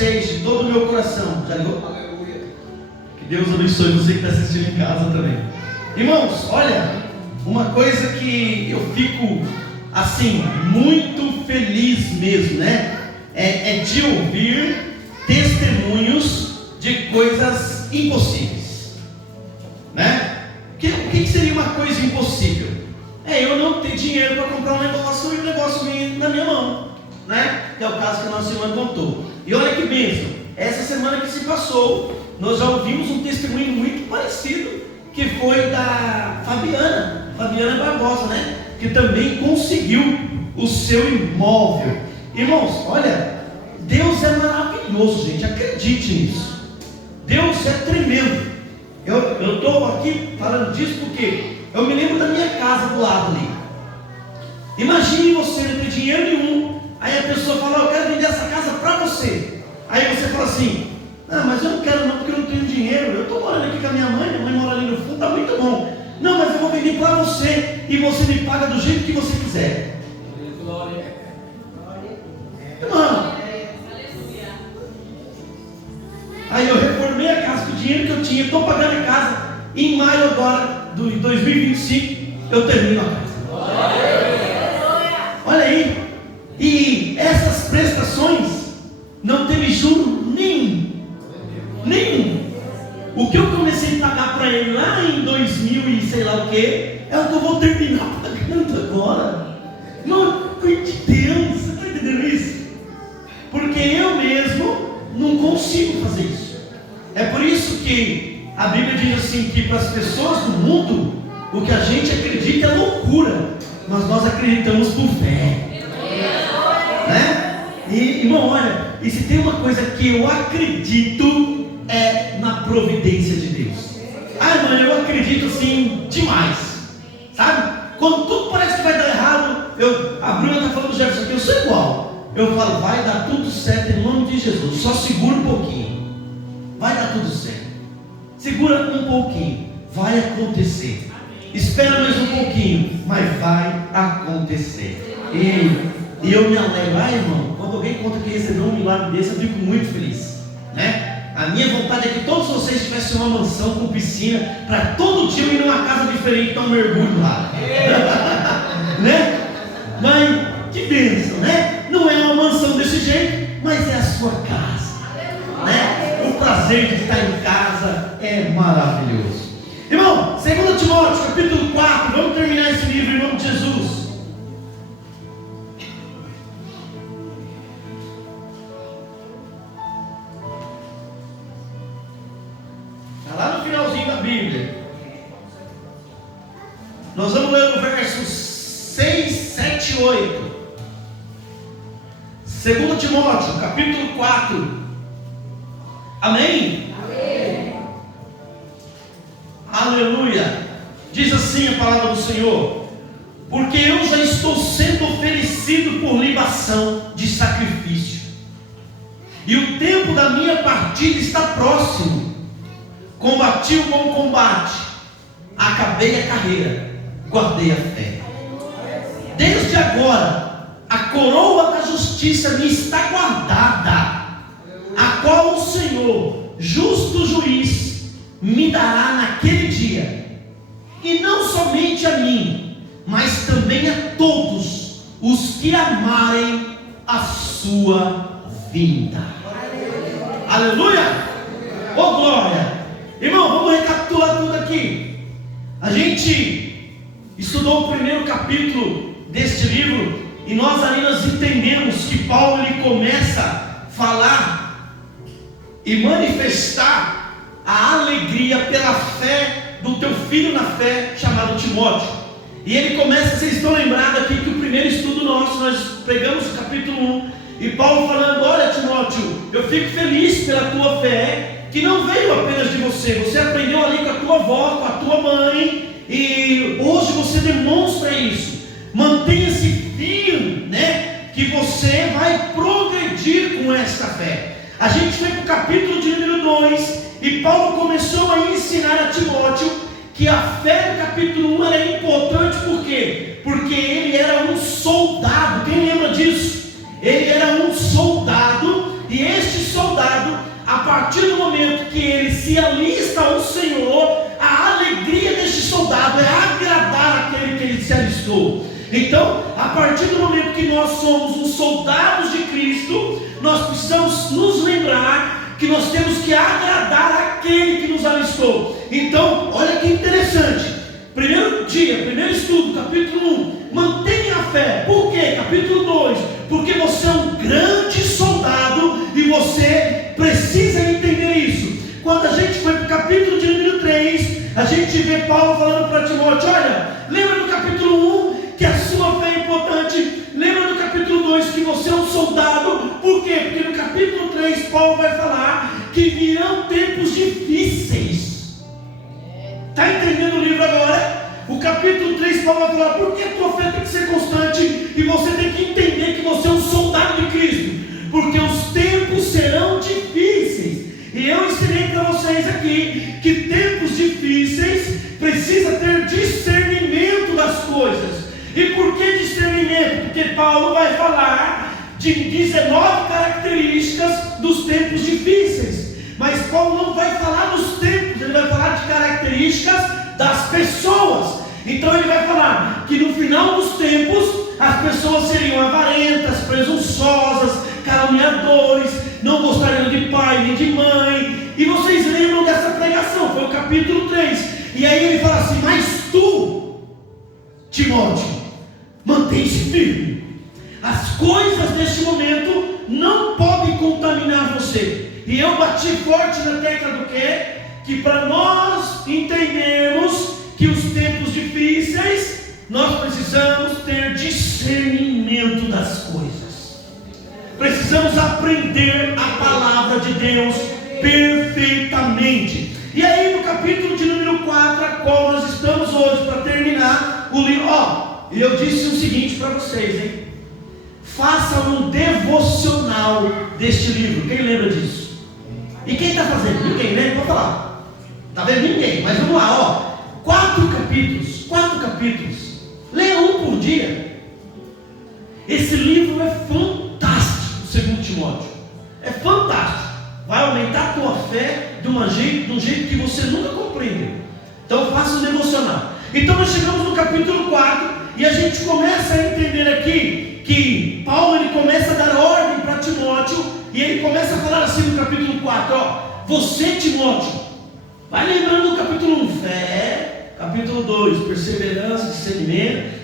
vocês de todo o meu coração. Já ligou? Aleluia. Que Deus abençoe você que está assistindo em casa também. Irmãos, olha, uma coisa que eu fico assim, muito feliz mesmo, né? É de ouvir testemunhos de coisas impossíveis, né? O que seria uma coisa impossível? Eu não ter dinheiro para comprar um negócio e o negócio vir na minha mão, né? Que é o caso que a nossa irmã contou. E olha que bênção, essa semana que se passou, nós já ouvimos um testemunho muito parecido, que foi da Fabiana Barbosa, né? Que também conseguiu o seu imóvel. Irmãos, olha, Deus é maravilhoso, gente, acredite nisso. Deus é tremendo. Eu estou aqui falando disso porque eu me lembro da minha casa do lado ali. Imagine você não ter dinheiro nenhum, aí a pessoa fala: eu quero vender essa casa para você. Aí você fala assim: não, mas eu não quero não, porque eu não tenho dinheiro. Eu estou morando aqui com a minha mãe mora ali no fundo, está muito bom. Não, mas eu vou vender para você e você me paga do jeito que você quiser. Glória. Irmão, aí eu reformei a casa com o dinheiro que eu tinha, estou pagando a casa. Em maio agora, de 2025, eu termino a casa. Olha aí. E essas prestações não teve juro nenhum. O que eu comecei a pagar para ele lá em 2000 e sei lá o que, é o que eu vou terminar pagando agora. Não, coisa de Deus, você está entendendo isso? Porque eu mesmo não consigo fazer isso. É por isso que a Bíblia diz assim, que para as pessoas do mundo, o que a gente acredita é loucura, mas nós acreditamos por fé, né? E irmão, olha, e se tem uma coisa que eu acredito, é na providência de Deus. Irmão, eu acredito assim demais, sabe? Quando tudo parece que vai dar errado, a Bruna está falando do Jefferson aqui, eu sou igual. Eu falo: vai dar tudo certo em nome de Jesus. Só segura um pouquinho, vai dar tudo certo. Segura um pouquinho, vai acontecer. Espera mais um pouquinho, mas vai acontecer. E eu me alegro, irmão, quando alguém conta que recebeu um milagre desse, eu fico muito feliz, né? A minha vontade é que todos vocês tivessem uma mansão com piscina, para todo dia eu ir numa casa diferente dar um mergulho lá. Né? Mas que bênção, né? Não é uma mansão desse jeito, mas é a sua casa, né? O prazer de estar em casa é maravilhoso. Irmão, 2 Timóteo capítulo 4, vamos terminar esse livro em nome de Jesus. Está lá no finalzinho da Bíblia. Nós vamos ler o versos 6, 7 e 8. 2 Timóteo capítulo 4. Amém? Amém. Aleluia. Diz assim a palavra do Senhor: porque eu já estou sendo oferecido por libação de sacrifício, e o tempo da minha partida está próximo. Combati o bom combate, acabei a carreira, guardei a fé. Desde agora a coroa da justiça me está guardada, a qual o Senhor, justo juiz, me dará naquele dia, e não somente a mim, mas também a todos os que amarem a sua vinda. Aleluia! Oh glória! Irmão, vamos recapitular tudo aqui. A gente estudou o primeiro capítulo deste livro, e nós entendemos que Paulo ele começa a falar e manifestar a alegria pela fé do teu filho na fé, chamado Timóteo. E ele começa, vocês estão lembrados aqui que o primeiro estudo nosso, nós pegamos o capítulo 1, e Paulo falando: olha Timóteo, eu fico feliz pela tua fé, que não veio apenas de você, você aprendeu ali com a tua avó, com a tua mãe, e hoje você demonstra isso. Mantenha-se firme, né? Que você vai progredir com esta fé. A gente foi para o capítulo de número 2, e Paulo começou a ensinar a Timóteo que a fé do capítulo 1 era importante. Por quê? Porque ele era um soldado. Quem lembra disso? Ele era um soldado, e este soldado soldado, a partir do momento que ele se alista ao Senhor, a alegria deste soldado é agradar aquele que ele se alistou. Então, a partir do momento que nós somos os soldados de Cristo, nós precisamos nos lembrar que nós temos que agradar aquele que nos alistou. Então, olha que interessante. Primeiro estudo, capítulo 1, mantenha a fé. Por quê? Capítulo 2, porque você é um grande soldado e você precisa entender isso. Quando a gente foi para o capítulo de número 3, a gente vê Paulo falando para Timóteo: olha, lembra do capítulo 1 que a sua fé é importante, lembra do capítulo 2 que você é um soldado. Por quê? Porque no capítulo 3 Paulo vai falar que virão tempos difíceis. Está entendendo o livro agora? O capítulo 3 Paulo vai falar por que a tua fé tem que ser constante e você tem que entender que você é um soldado de Cristo, porque os tempos serão difíceis. E eu ensinei para vocês aqui que tempos difíceis precisa ter discernimento das coisas. E por que discernimento? Porque Paulo vai falar de 19 características dos tempos difíceis. Mas Paulo não vai falar dos tempos, ele vai falar de características das pessoas. Então ele vai falar que no final dos tempos as pessoas seriam avarentas, presunçosas, caluniadores, não gostariam de pai nem de mãe. E vocês lembram dessa pregação, foi o capítulo 3. E aí ele fala assim: mas tu, Timóteo, mantém-se firme. As coisas deste momento não podem contaminar você. E eu bati forte na tecla do quê? Que para nós entendermos que os tempos difíceis, nós precisamos ter discernimento das coisas. Precisamos aprender a palavra de Deus perfeitamente. E aí no capítulo de número 4, a qual nós estamos hoje, para terminar o livro, eu disse o seguinte para vocês, hein? Façam um devocional deste livro. Quem lembra disso? E quem está fazendo? Ninguém, né? Vou falar. Está vendo? Ninguém. Mas vamos lá, 4 capítulos. Leia um por dia. Esse livro é fantástico, segundo Timóteo. É fantástico. Vai aumentar a tua fé de um jeito que você nunca compreendeu. Então faça um devocional. Então nós chegamos no capítulo 4 e a gente começa a entender aqui que Paulo ele começa a dar ordem para Timóteo e ele começa a falar assim no capítulo 4, você, Timóteo, vai lembrando do capítulo 1, fé, capítulo 2, perseverança, discernimento,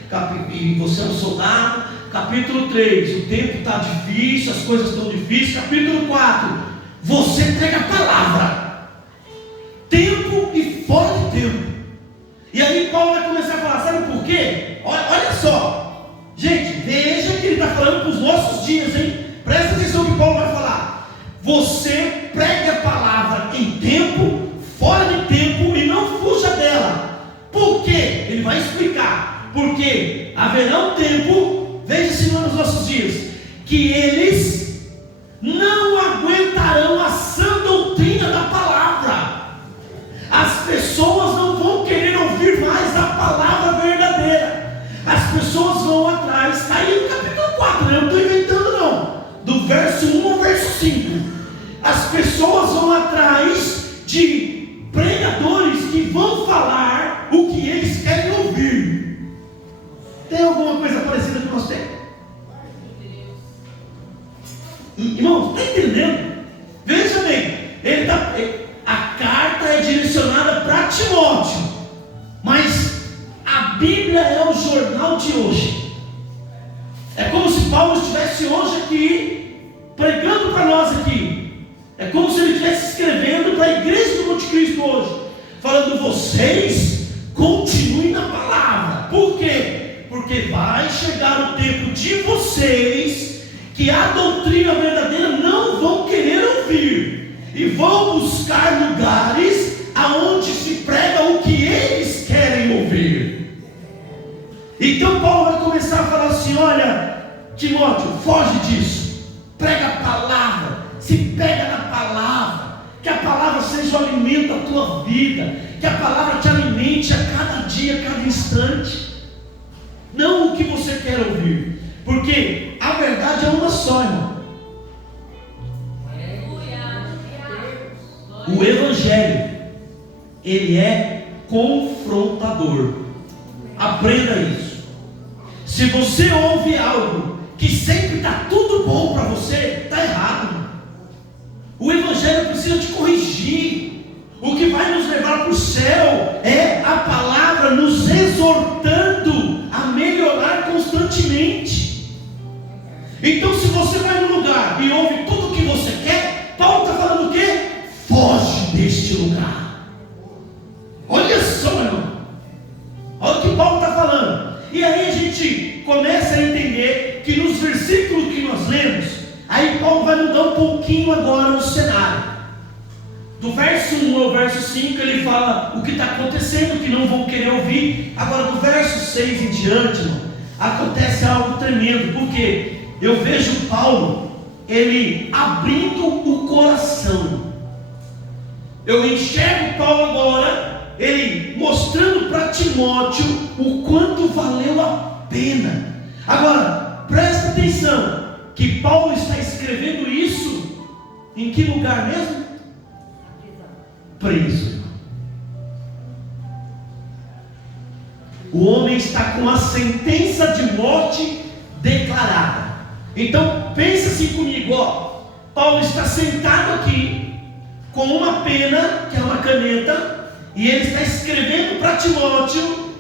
e você é um soldado, capítulo 3, o tempo está difícil, as coisas estão difíceis, capítulo 4, você prega a palavra, tempo e fora de tempo. E aí Paulo vai começar a falar, sabe por quê? Olha só, gente, veja que ele está falando para os nossos dias, hein? Presta atenção que Paulo vai falar. Você pregue a palavra em tempo, fora de tempo, e não fuja dela. Por quê? Ele vai explicar. Porque haverá um tempo, veja se não é nos nossos dias, que eles não aguentarão a sã doutrina da palavra. As pessoas não vão querer ouvir mais a palavra verdadeira. As pessoas vão atrás. Está aí no capítulo 4, né? Eu não estou inventando não. Do verso 1 ao verso 5. As pessoas vão atrás de pregadores que vão falar o que eles querem ouvir. Tem alguma coisa parecida com nós temos? Irmão, está entendendo? Veja bem, a carta é direcionada para Timóteo, mas a Bíblia é o jornal de hoje. É como se Paulo estivesse hoje aqui, pregando para nós aqui. É como se ele estivesse escrevendo para a igreja do Monte Cristo hoje, falando: vocês continuem na palavra. Por quê? Porque vai chegar o tempo de vocês que a doutrina verdadeira não vão querer ouvir, e vão buscar lugares aonde se prega o que eles querem ouvir. Então Paulo vai começar a falar assim: olha, Timóteo, foge disso, prega a palavra, se pega na palavra, que a palavra seja o alimento da tua vida, que a palavra te alimente a cada dia, a cada instante, não o que você quer ouvir, porque a verdade é uma só, irmão. O Evangelho, ele é confrontador. Aprenda isso. Se você ouve algo que sempre está tudo bom para você, está errado. O Evangelho precisa te corrigir. O que vai nos levar para o céu é a palavra nos exortando a melhorar constantemente. Então, se você vai no lugar e ouve tudo o que você quer, Paulo está falando o quê? Foge deste lugar. Olha só, irmão. Olha o que Paulo está falando. E aí a gente começa a entender que nos versículos que nós lemos, aí Paulo vai mudar um pouquinho agora o cenário. Do verso 1 ao verso 5 ele fala o que está acontecendo, que não vão querer ouvir. Agora do verso 6 em diante, irmão, acontece algo tremendo, porque eu vejo Paulo, ele abrindo o coração. Eu enxergo Paulo agora, ele mostrando para Timóteo o quanto valeu a pena. Agora, presta atenção, que Paulo está escrevendo isso em que lugar mesmo? Preso. O homem está com a sentença de morte declarada. Então pensa assim comigo, ó. Paulo está sentado aqui com uma pena, que é uma caneta, e ele está escrevendo para Timóteo,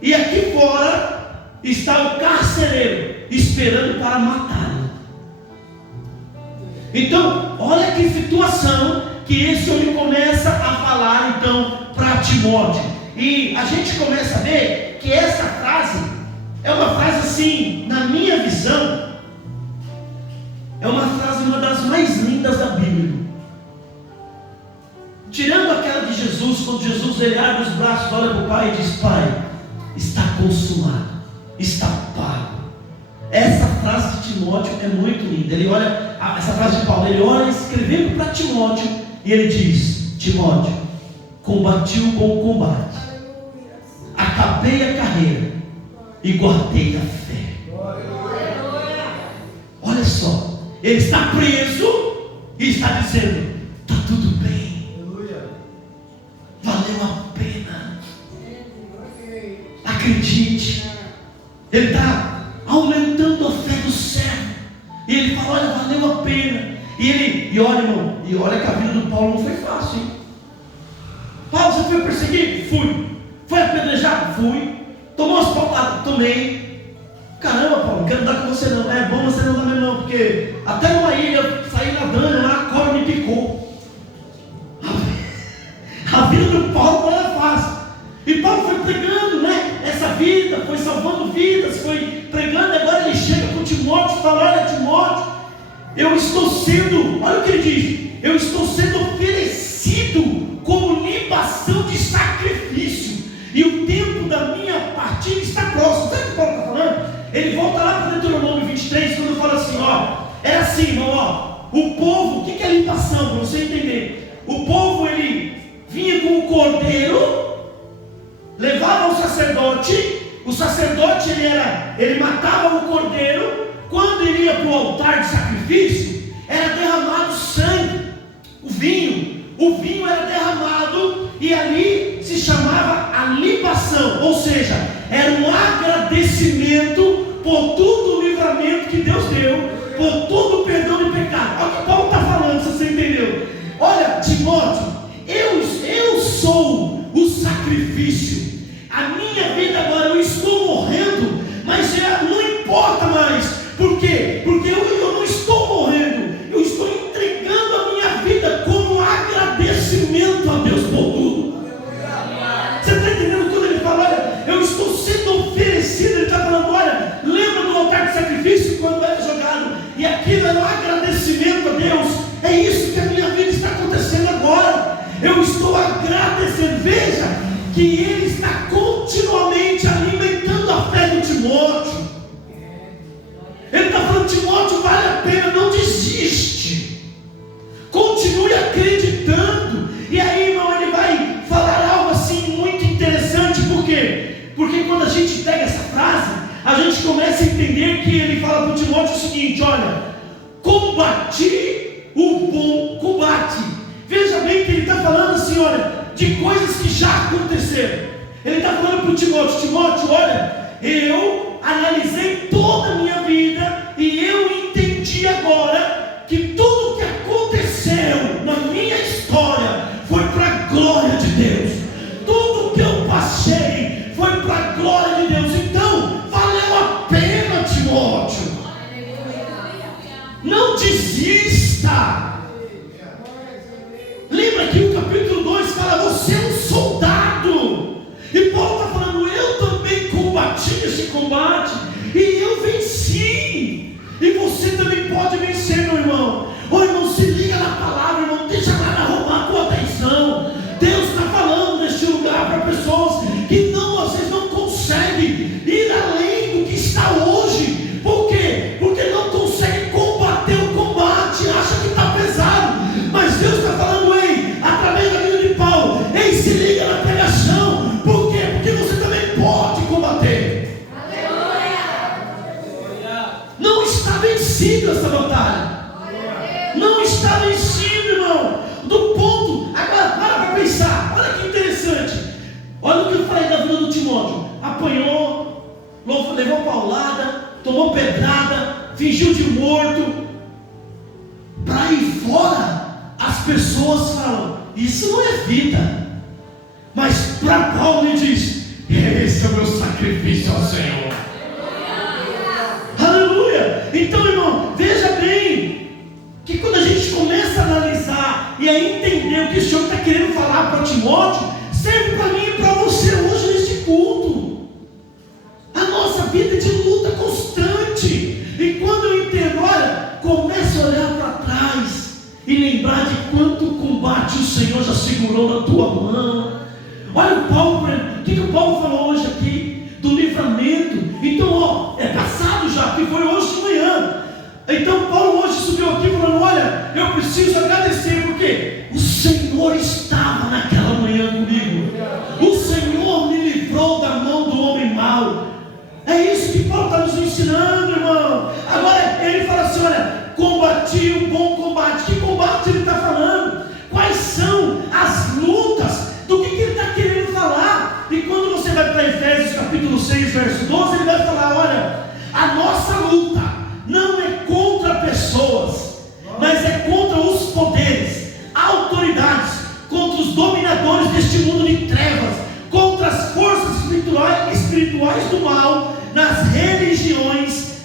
e aqui fora está o carcereiro esperando para matá-lo. Então olha que situação que esse homem começa a falar então para Timóteo. E a gente começa a ver que essa frase é uma frase assim, na minha visão, é uma frase, uma das mais lindas da Bíblia. Tirando aquela de Jesus, quando Jesus ele abre os braços, olha para o Pai e diz: Pai, está consumado, está pago. Essa frase de Timóteo é muito linda. Ele olha, essa frase de Paulo, ele olha escrevendo para Timóteo, e ele diz: Timóteo, combati o bom combate, acabei a carreira e guardei a fé. Olha só, ele está preso e está dizendo: está tudo bem, valeu a pena. Acredite, ele está aumentando a fé do servo, e ele fala: olha, valeu a pena. E olha, irmão, e olha que a vida do Paulo não foi fácil, hein? Paulo, você foi perseguido? Fui. Foi apedrejado? Fui. Tomou as palmadas? Tomei. Caramba, Paulo, não quero andar com você não. É bom você não andar mesmo não, porque até numa ilha, saí nadando lá, a cobra me picou. A vida do Paulo não era fácil. E Paulo foi pregando, né? Essa vida, foi salvando vidas, foi pregando. Agora ele chega para o Timóteo e fala: olha, Timóteo, eu estou sendo, olha o que ele diz, eu estou sendo oferecido como libação de sacrifício, e o tempo da minha partida está próximo. Sabe o que Paulo está falando? Ele volta lá para Deuteronômio 23, quando fala assim, ó, era assim, irmão, ó, o povo, o que é libação, para você entender? O povo, ele vinha com o cordeiro, levava ao sacerdote, o sacerdote ele matava o cordeiro. Quando ele ia para o altar de sacrifício, era derramado sangue, o vinho era derramado, e ali se chamava a libação, ou seja, era um agradecimento por todo o livramento que Deus deu, por todo o perdão de pecado. Olha o que Paulo está falando, se você entendeu. Olha, Timóteo, eu sou o sacrifício. A minha vida agora, eu estou morrendo, mas não importa mais. Por quê? Porque eu não estou morrendo, eu estou entregando a minha vida como agradecimento a Deus por tudo. Você está entendendo quando ele fala: olha, eu estou sendo oferecido? Ele está falando: olha, lembra do altar de sacrifício quando era jogado, e aquilo era um agradecimento a Deus. É isso que a minha vida está acontecendo agora. Eu estou agradecendo. Veja que ele está continuamente alimentando a fé do Timóteo. Ele está falando: Timóteo, vale a pena, não desiste, continue acreditando. E aí, irmão, ele vai falar algo assim muito interessante. Por quê? Porque quando a gente pega essa frase, a gente começa a entender que ele fala para o Timóteo o seguinte: olha, combati o bom combate. Veja bem que ele de coisas que já aconteceram. Ele está falando para o Timóteo: Timóteo, olha, eu analisei toda a minha vida e eu entendi agora que tudo que aconteceu na minha história foi para a glória de Deus. Tudo que eu passei foi para a glória de Deus. Então, valeu a pena, Timóteo. Não desista. Lembra que o capítulo 2 fala: você é um soldado. E Paulo está falando: eu também combati esse combate e eu venci. E você também pode vencer, meu irmão. Ô irmão, se liga na palavra, irmão. Não deixa nada roubar a tua atenção. Deus está falando neste lugar para pessoas que às vezes não conseguem ir além do que está hoje. Por quê? Porque não conseguem combater o combate, acha que está pesado. Mas Deus está falando: ei, através da vida de Paulo, ei, se liga na pregação. Por quê? Porque você também pode combater. Não está vencido essa batalha. Não está vencido, irmão. Do ponto. Agora, para pensar. Olha que interessante. Olha o que eu falei da vida do Timóteo. Apanhou, levou paulada, tomou pedrada, fingiu de morto. Para aí fora, as pessoas falam: isso não é vida. Mas para Paulo ele diz: esse é o meu sacrifício ao Senhor. Aleluia. Então, irmão, veja bem que quando a gente começa a analisar e a entender o que o Senhor está querendo falar para Timóteo, serve para mim e para você hoje neste culto. A nossa vida é de luta constante. E quando eu entendo, olha, comece a olhar para trás e lembrar de quanto combate o Senhor já segurou na tua mão. Olha o Paulo, o que o Paulo falou hoje aqui? Do livramento. Então, é passado já, que foi hoje de manhã. Então Paulo hoje subiu aqui falando: olha, eu preciso agradecer, porque o Senhor estava naquela manhã comigo. O Senhor me livrou da mão do homem mau. É isso que Paulo está nos ensinando, irmão. Agora ele fala assim: olha, combati um bom combate. Que combate ele está falando? Quais são as lutas? Do que ele está querendo falar? E quando você vai para Efésios capítulo 6, verso 12, ele vai falar: olha, a nossa luta não é contra pessoas, mas é contra os poderes, autoridades, contra os dominadores deste mundo de trevas, contra as forças espirituais do mal nas regiões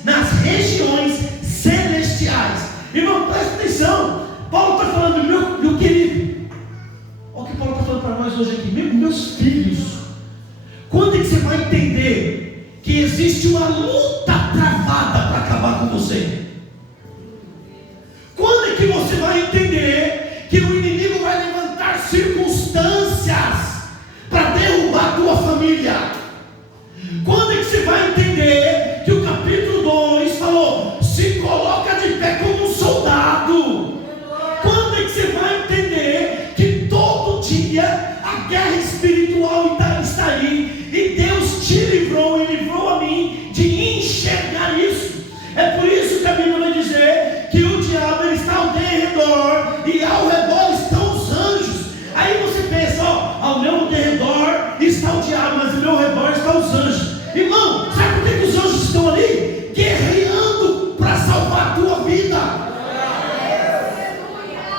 celestiais. Irmão, presta atenção. Paulo está falando: meu querido, olha o que Paulo está falando para nós hoje aqui: meus filhos, quando é que você vai entender que existe uma luta travada para acabar com você? Quando é que você vai entender que o inimigo vai levantar circunstâncias para derrubar a tua família? Quando é que você vai entender que o capítulo 2 falou: se coloca de pé como um soldado? Quando é que você vai entender que todo dia a guerra espiritual está aí, e Deus te livrou e livrou a mim de enxergar isso? É por isso que a Bíblia vai dizer que o diabo ele está ao derredor, e ao redor estão os anjos. Aí você pensa: ó, ao meu derredor está o diabo, mas ao meu redor estão os anjos. Irmão, sabe por que os anjos estão ali? Guerreando para salvar a tua vida.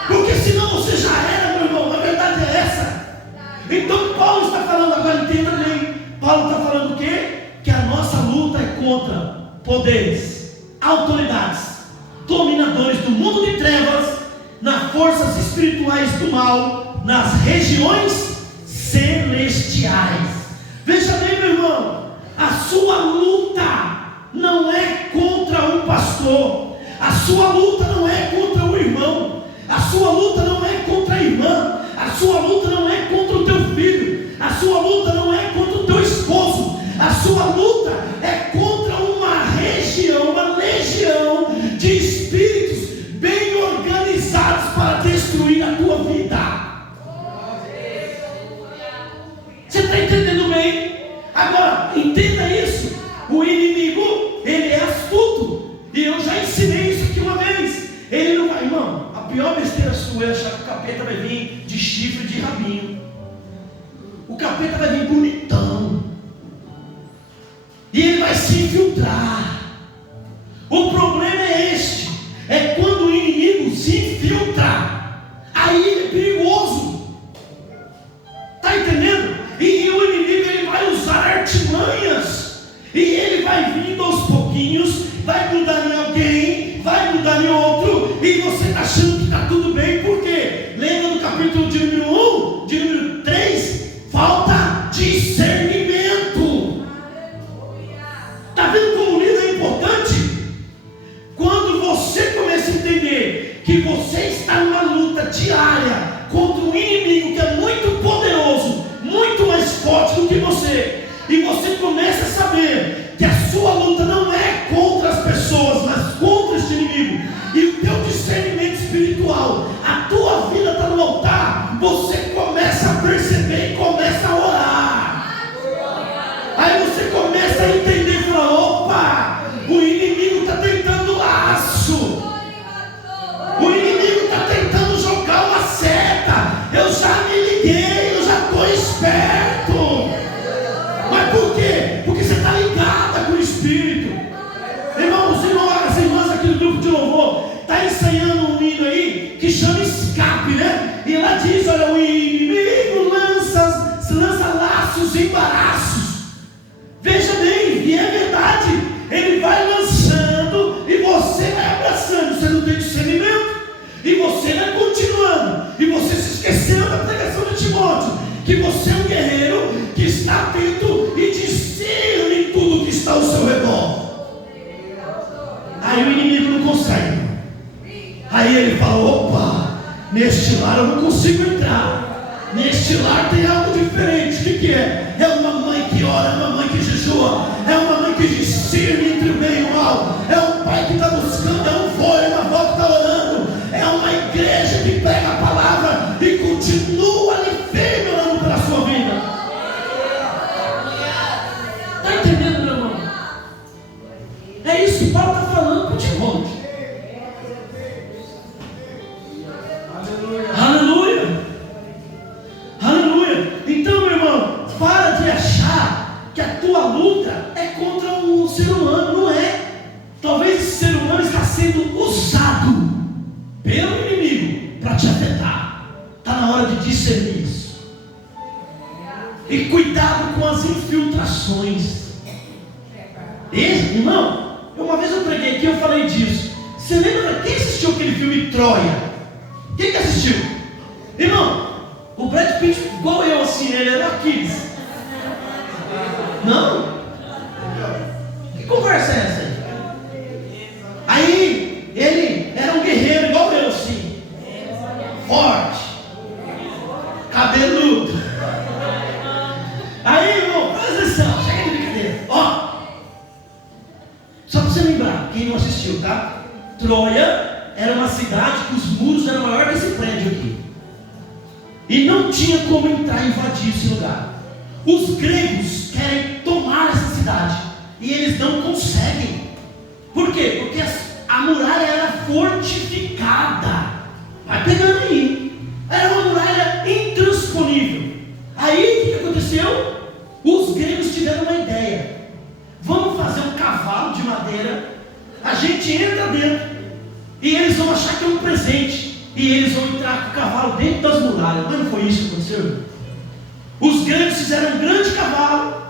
Porque senão você já era, meu irmão. A verdade é essa. Então Paulo está falando, agora entenda bem, Paulo está falando o quê? Que a nossa luta é contra poderes, autoridades, dominadores do mundo de trevas, nas forças espirituais do mal, nas regiões celestiais. Veja bem, meu irmão, a sua luta não é contra um pastor, a sua luta não é contra o irmão, a sua luta não é contra a irmã, a sua luta não é contra o teu filho, a sua luta não é contra o teu esposo, a sua luta é contra uma legião de espíritos bem organizados para destruir a tua vida. Você está entendendo bem? Agora, entenda isso: o inimigo, ele é astuto, e eu já ensinei isso aqui uma vez. Ele não vai, irmão, a pior besteira sua é achar que o capeta vai vir de chifre de rabinho. O capeta vai vir bonitão. E ele vai se infiltrar. O problema é este. É quando o inimigo se infiltra. Aí ele é perigoso. Está entendendo? E o inimigo ele vai usar artimanhas. E ele vai vindo aos pouquinhos. Vai grudar em alguém. Vai grudar em outro. E você está achando que está tudo bem. Por quê? Lembra no capítulo de número 1? De número 3? Falta discernimento. Está vendo como o livro é importante? Quando você começa a entender que você está numa luta diária contra um inimigo que é muito poderoso, muito mais forte do que você, e você começa a saber que a sua luta não é contra as pessoas, mas contra esse inimigo, e o teu discernimento espiritual, a tua vida está no altar, você começa a perceber e começa a orar. Aí você começa a entender e fala: opa, o inimigo está tentando laço, o inimigo está tentando jogar uma seta. Eu já me liguei, eu já estou esperto. Mas por quê? Porque você está ligada com o Espírito. Irmãos, as irmãs aqui do grupo de louvor está ensaiando um hino aí que chama Escape, né? E ela diz: olha, o inimigo lança laços e embaraços. Veja bem, e é verdade, ele vai lançando e você vai abraçando. Você não tem discernimento, e você vai continuando, e você se esqueceu da pregação de Timóteo, que você é um guerreiro que está atento e discerne tudo que está ao seu redor. Aí o inimigo não consegue. Aí ele fala: opa, neste lar eu não consigo entrar. Neste lar tem algo diferente. O que é? É uma mãe que ora, é uma mãe que jejua, é uma mãe que discerne entre o bem e o mal, é um pai que está buscando, é um vô, é uma avó que está orando, é uma igreja que pega a palavra e continua ali firme orando pela sua vida. Está entendendo, meu irmão? É isso que Paulo está falando para Timóteo. Aleluia! Aleluia! Então, meu irmão, para de achar que a tua luta é contra um ser humano. Não é. Talvez esse ser humano está sendo usado pelo inimigo para te afetar. Está na hora de discernir isso. E cuidado com as infiltrações. Irmão, uma vez eu preguei aqui, eu falei disso. Você lembra? Quem assistiu aquele filme Troia? Quem que assistiu? Irmão, o Brad Pitt, igual eu assim, ele era Aquiles. Não? Que conversa é essa aí? Aí, ele era um guerreiro igual eu assim. Forte. Cabeludo. Aí, irmão, presta atenção, chega de brincadeira. Ó, só para você lembrar, quem não assistiu, tá? Troia era uma cidade que os muros eram maiores que esse prédio aqui. E não tinha como entrar e invadir esse lugar. Os gregos querem tomar essa cidade e eles não conseguem. Por quê? Porque a muralha era fortificada. Vai pegando aí. Era uma muralha intransponível. Aí o que aconteceu? Os gregos tiveram uma ideia. Vamos fazer um cavalo de madeira. A gente entra dentro e eles vão achar que é um presente. E eles vão entrar com o cavalo dentro das muralhas. Mas não foi isso que aconteceu? Os gregos fizeram um grande cavalo.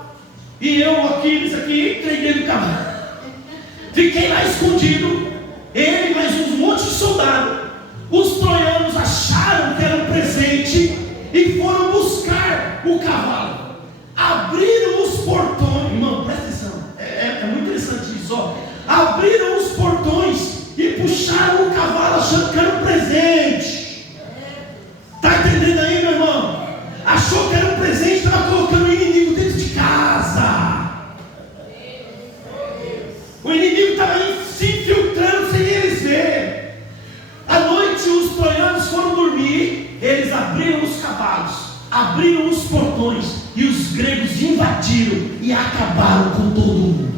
E eu, Aquiles, aqui, entrei dentro do cavalo. Fiquei lá escondido. Ele e mais uns montes de soldados. Os troianos acharam que era um presente e foram buscar o cavalo. Abriram os portões. Irmão, presta atenção. É muito interessante isso. Ó. Abriram os portões e puxaram o cavalo achando que era um presente. Está entendendo aí, meu irmão? Achou que era um presente, estava colocando o inimigo dentro de casa. O inimigo estava se infiltrando sem eles verem. À noite os troianos foram dormir. Eles abriram os cavalos, abriram os portões, e os gregos invadiram e acabaram com todo mundo.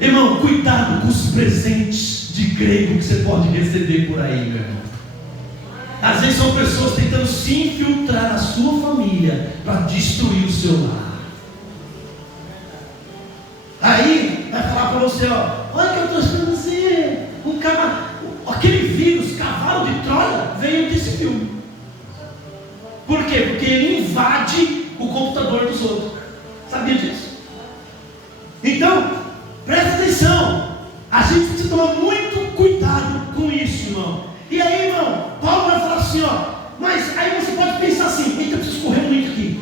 Irmão, cuidado com os presentes de grego que você pode receber por aí, meu irmão. Às vezes são pessoas tentando se infiltrar na sua família para destruir o seu lar. Aí vai falar para você, ó, olha que eu estou achando você, aquele vírus, cavalo de Troia, veio desse filme. Por quê? Porque ele invade o computador dos outros. Sabia disso? Então, presta atenção. A gente precisa tomar muito cuidado com isso, irmão. E aí, irmão, Paulo vai falar assim, ó, mas aí você pode pensar assim, eita, eu preciso correr muito aqui.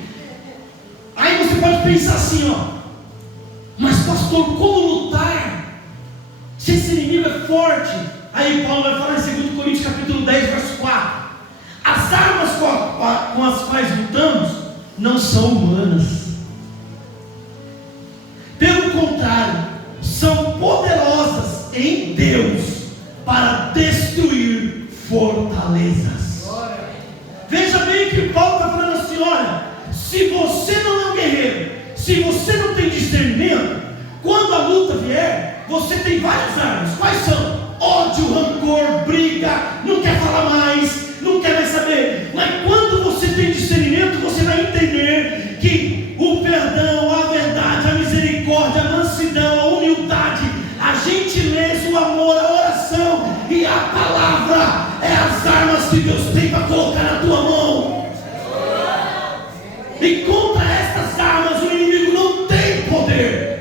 Aí você pode pensar assim, ó, mas pastor, como lutar se esse inimigo é forte? Aí Paulo vai falar em 2 Coríntios capítulo 10, verso 4. As armas com as quais lutamos não são humanas. Pelo contrário, são poderosas em Deus para destruir fortalezas. Veja bem que Paulo está falando assim, olha, se você não é um guerreiro, se você não tem discernimento, quando a luta vier, você tem várias armas. Quais são? Ódio, rancor, briga, não quer falar mais, não quer mais saber. Mas quando você tem discernimento, você vai entender que o perdão, a verdade, a misericórdia, a mansidão, a humildade, a gentileza, o amor, a oração e a palavra é as armas que Deus tem para colocar na tua mão. E contra estas armas o inimigo não tem poder.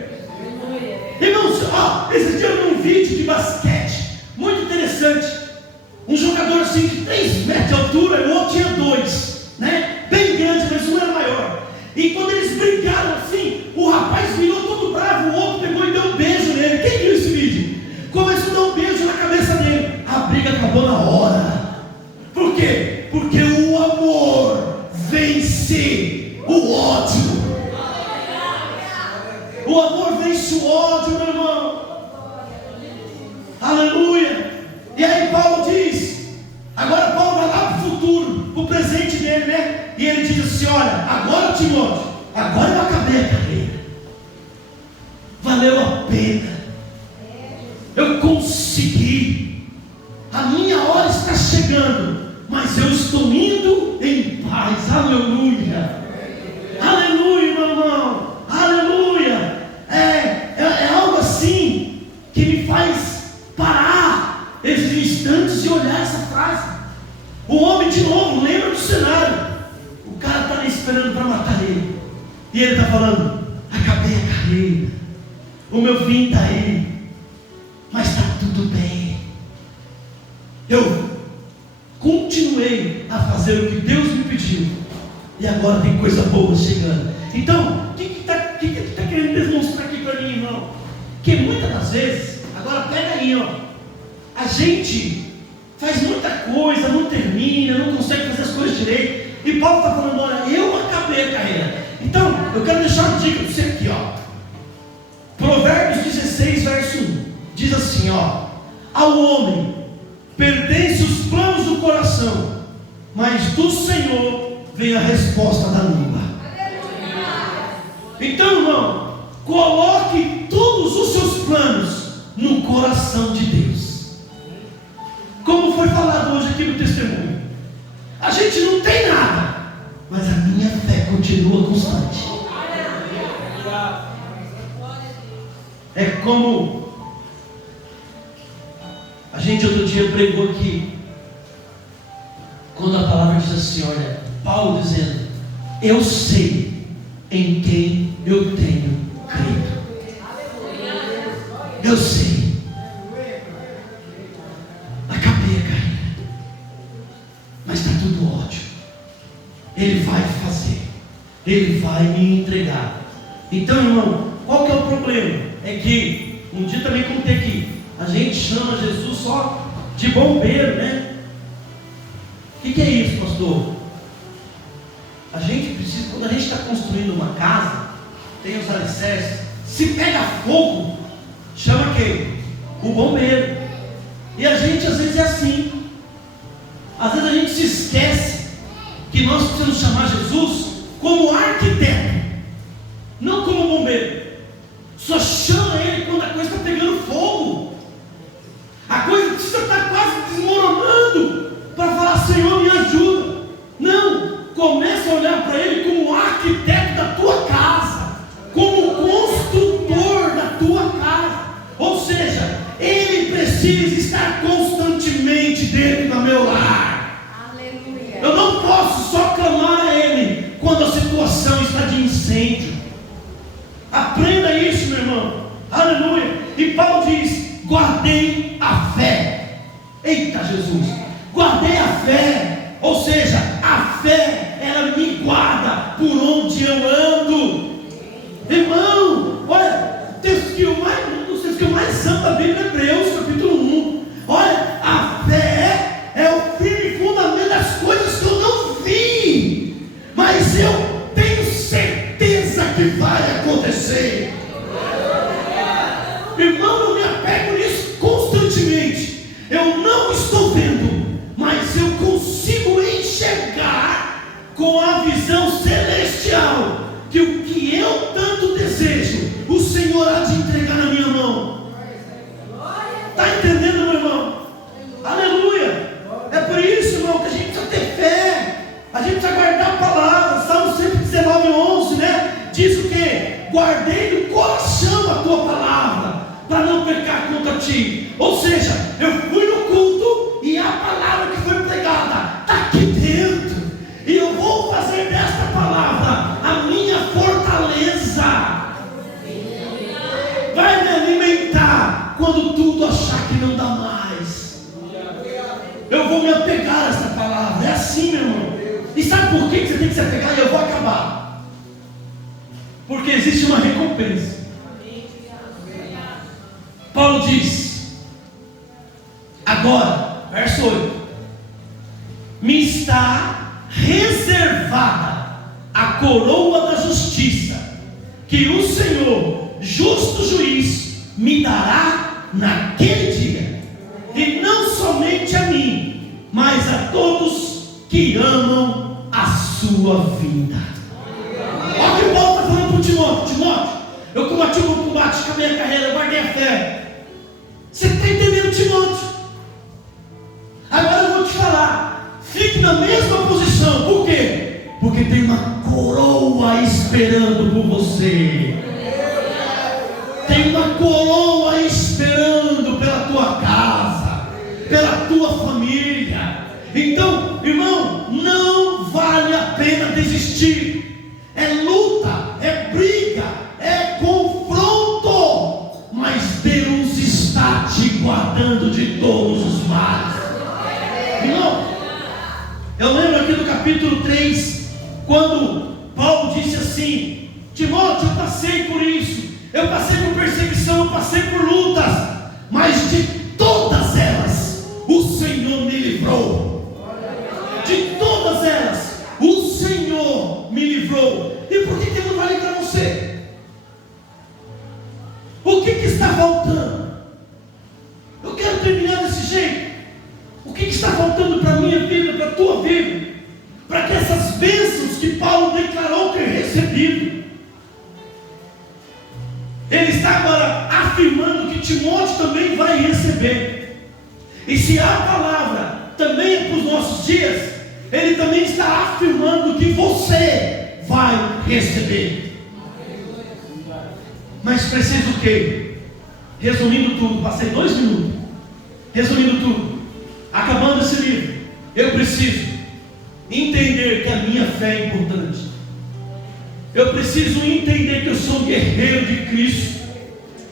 Irmãos, esse dia eu vi um vídeo de basquete muito interessante. Um jogador assim de 3 metros de altura e o outro tinha 2, né? Bem grande, mas um era maior. E quando eles brigaram assim, o rapaz virou todo bravo, o outro pegou e deu um beijo nele. Quem viu esse vídeo? Começou a dar um beijo na cabeça dele. A briga acabou na hora. Por quê? Porque o amor vence o ódio. O amor vence o ódio, meu irmão. Aleluia. E aí Paulo diz, agora Paulo vai lá para o futuro, para o presente dele, né? E ele diz assim, olha, agora Timóteo, agora eu acabei a carreira, valeu a pena, eu consegui, a minha hora está chegando, mas eu estou indo em paz. Aleluia, aleluia, meu irmão, aleluia. É algo assim que me faz parar esses instantes e olhar essa frase. O homem de novo lembra do cenário, o cara está ali esperando para matar ele, e ele está falando, acabei a carreira, o meu fim está aí, mas está tudo bem, eu continuei a fazer o que Deus me pediu, e agora tem coisa boa chegando. Então, o que ele está querendo demonstrar aqui para mim, irmão? Que muitas das vezes, agora pega aí, ó, a gente faz muita coisa, não termina, não consegue fazer as coisas direito, e Paulo está falando, olha, eu acabei a carreira. Então, eu quero deixar uma dica para você aqui, ó. Provérbios 16, verso 1, diz assim, ó, ao homem pertence os planos do coração, mas do Senhor vem a resposta da língua. Então, irmão, coloque todos os seus planos no coração de Deus. Como foi falado hoje aqui no testemunho, a gente não tem nada, mas a minha fé continua constante. É como a gente outro dia pregou aqui, quando a palavra diz assim, olha, Paulo dizendo, eu sei em quem eu tenho crido. Eu sei. Acabei a carreira, mas está tudo ótimo. Ele vai fazer, Ele vai me entregar. Então, irmão, qual que é o problema? É que, um dia também contei aqui, a gente chama Jesus só de bombeiro, né? O que é isso, pastor? A gente precisa, quando a gente está construindo uma casa, tem os alicerces, se pega fogo, chama quem? O bombeiro. E a gente às vezes é assim. Às vezes a gente se esquece que nós precisamos chamar Jesus como arquiteto, não como bombeiro. Só chama Ele quando a coisa está pegando fogo, a coisa precisa estar quase desmoronando, para falar, Senhor, me Aprenda isso, meu irmão. Aleluia. E Paulo diz: guardei a fé. Eita Jesus, guardei a fé. Ou seja, a fé, ela me guarda por onde eu ando. Irmão, olha, o texto que eu mais amo da Bíblia é Hebreus, capítulo 1. Olha, a fé é o firme fundamento das coisas que eu não vi, mas eu tenho certeza que vai acontecer. Irmão, eu me apego nisso constantemente. Eu não estou vendo, mas eu consigo enxergar com a visão celestial que o que eu tanto desejo, o Senhor há de entregar na minha mão. Está entendendo, meu irmão? Aleluia. É por isso, irmão, que a gente precisa ter fé. A gente precisa guardar a palavra. Salmo 119:11, né? Diz o quê? Guardei no coração a tua palavra, para não pecar contra ti. Ou seja, eu fui no culto e a palavra que foi pregada está aqui dentro. E eu vou fazer desta palavra a minha fortaleza. Vai me alimentar quando tudo achar que não dá mais. Eu vou me apegar a essa palavra. É assim, meu irmão. E sabe por que você tem que se apegar? E eu vou acabar. Porque existe uma recompensa. Paulo diz: agora, verso 8: me está reservada a coroa da justiça, que o Senhor, justo juiz, me dará naquele dia, e não somente a mim, mas a todos que amam a sua vida. Olha o que Paulo está falando para o Timóteo: Timóteo, eu combati o bom combate, acabei a carreira, guardei a fé. Você está entendendo, Timóteo? Agora eu vou te falar, fique na mesma posição. Por quê? Porque tem uma coroa esperando por você. Tem uma coroa esperando pela tua casa, pela tua família. Então, irmão, não vale a pena desistir. É luta, é briga, é confronto, mas Deus está te guardando de todos os males. Irmão, eu lembro aqui do capítulo 3, quando Paulo disse assim: Timóteo, eu passei por isso, eu passei por perseguição, eu passei por lutas, mas de todas elas o Senhor me livrou. De todas elas o Senhor me livrou. E por que Ele não vai livrar você? O que está faltando? Eu quero terminar desse jeito. O que está faltando para a minha vida, para a tua vida, para que essas bênçãos que Paulo declarou ter recebido, ele está agora afirmando que Timóteo também vai receber. E se a palavra também é para os nossos dias, ele também está afirmando que você vai receber. Mas precisa o quê? Resumindo tudo, passei 2 minutos. Resumindo tudo, acabando esse livro, eu preciso entender que a minha fé é importante. Eu preciso entender que eu sou um guerreiro de Cristo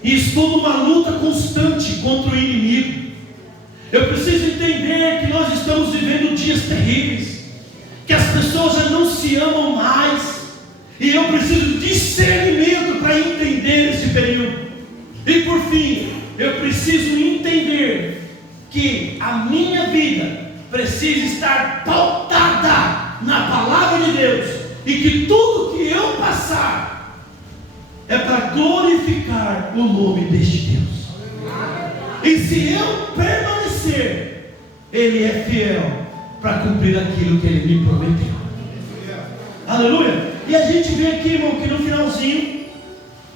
e estou numa luta constante contra o inimigo. Eu preciso entender que nós estamos vivendo dias terríveis, que as pessoas já não se amam mais, e eu preciso de discernimento para entender esse período. E por fim, eu preciso entender que a minha vida precisa estar pautada na palavra de Deus, e que tudo que eu passar é para glorificar o nome deste Deus. E se eu permanecer, Ele é fiel para cumprir aquilo que Ele me prometeu. Aleluia. E a gente vê aqui, irmão, que no finalzinho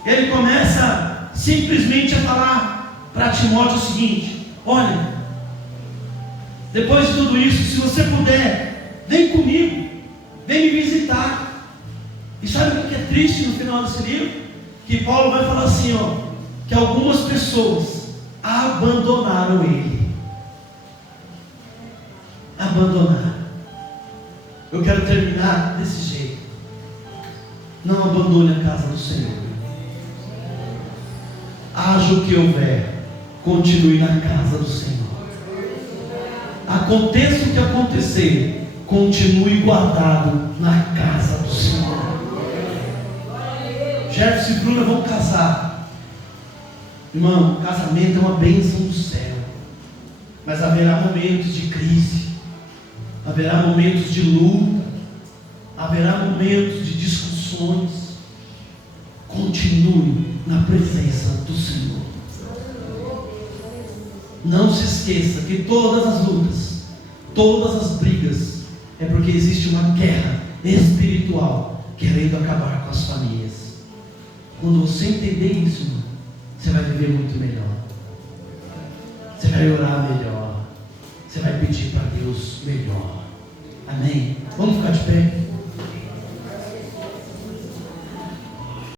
ele começa simplesmente a falar para Timóteo o seguinte: olha, depois de tudo isso, se você puder, vem comigo, vem me visitar. E sabe o que é triste no final desse livro? Que Paulo vai falar assim, ó, que algumas pessoas abandonaram ele. Abandonaram. Eu quero terminar desse jeito. Não abandone a casa do Senhor. haja o que houver, continue na casa do Senhor. Aconteça o que acontecer, continue guardado na casa do Senhor. Jefferson e Bruna vão casar. Irmão, casamento é uma bênção do céu. Mas haverá momentos de crise, haverá momentos de luta, haverá momentos de discussões. Continue na presença do Senhor. Não se esqueça que todas as lutas, todas as brigas, é porque existe uma guerra espiritual querendo acabar com as famílias. Quando você entender isso, irmão, você vai viver muito melhor. Você vai orar melhor. Você vai pedir para Deus melhor. Amém? Vamos ficar de pé?